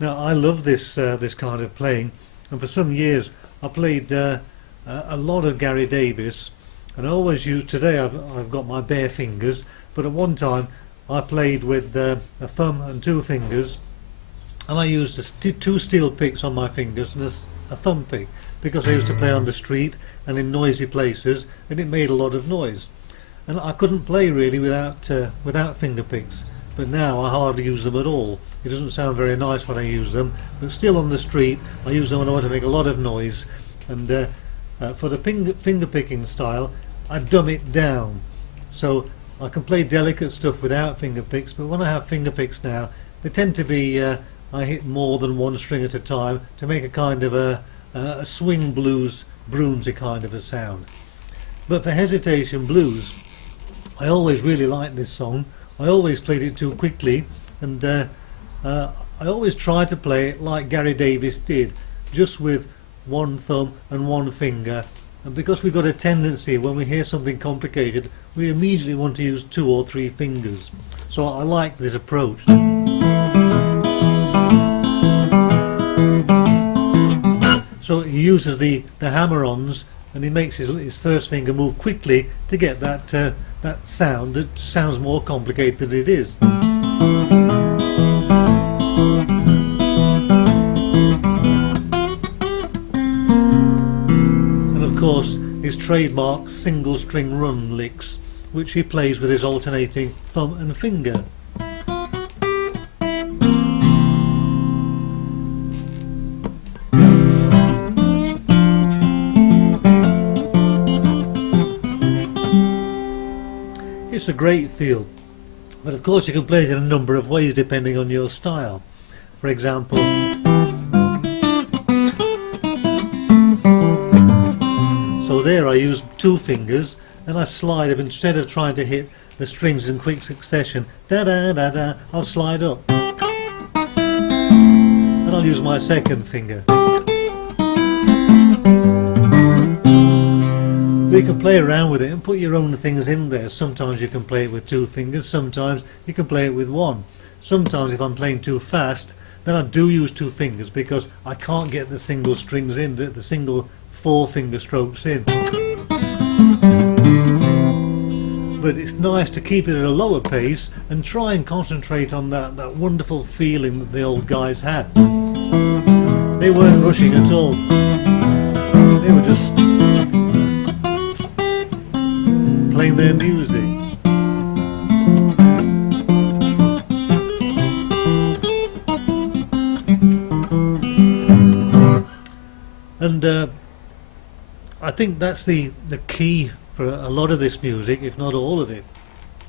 Now I love this kind of playing, and for some years I played a lot of Gary Davis, and I always use. Today I've got my bare fingers, but at one time I played with a thumb and two fingers, and I used two steel picks on my fingers and a thumb pick, because I used to play on the street and in noisy places, and it made a lot of noise, and I couldn't play really without finger picks. But now I hardly use them at all. It doesn't sound very nice when I use them, but still on the street I use them when I want to make a lot of noise. And for the finger picking style, I dumb it down, so I can play delicate stuff without finger picks, but when I have finger picks now, they tend to be I hit more than one string at a time to make a kind of a swing blues, Brunsy kind of a sound. But for Hesitation Blues, I always really liked this song. I always played it too quickly, and I always tried to play it like Gary Davis did, just with one thumb and one finger. And because we've got a tendency, when we hear something complicated, we immediately want to use 2 or 3 fingers. So I like this approach. So he uses the hammer-ons, and he makes his first finger move quickly to get that sound that sounds more complicated than it is. And of course his trademark single string run licks, which he plays with his alternating thumb and finger. It's a great feel, but of course you can play it in a number of ways depending on your style. For example, so there I use 2 fingers and I slide up. Instead of trying to hit the strings in quick succession, da da da da, I'll slide up, and I'll use my second finger. You can play around with it and put your own things in there. Sometimes you can play it with 2 fingers, sometimes you can play it with 1. Sometimes if I'm playing too fast, then I do use 2 fingers because I can't get the single strings in, the single 4-finger strokes in. But it's nice to keep it at a lower pace and try and concentrate on that wonderful feeling that the old guys had. They weren't rushing at all. They were just playing their music. And I think that's the key for a lot of this music, if not all of it,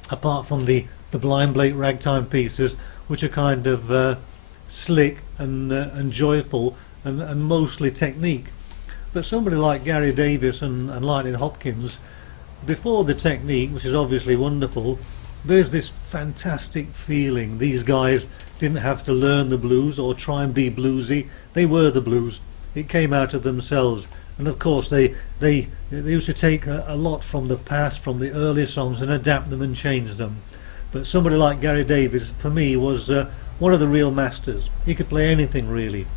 apart from the Blind Blake ragtime pieces, which are kind of slick and joyful and mostly technique. But somebody like Gary Davis and Lightning Hopkins, before the technique, which is obviously wonderful, there's this fantastic feeling. These guys didn't have to learn the blues or try and be bluesy. They were the blues. It came out of themselves. And of course they used to take a lot from the past, from the early songs, and adapt them and change them. But somebody like Gary Davis, for me, was one of the real masters. He could play anything really.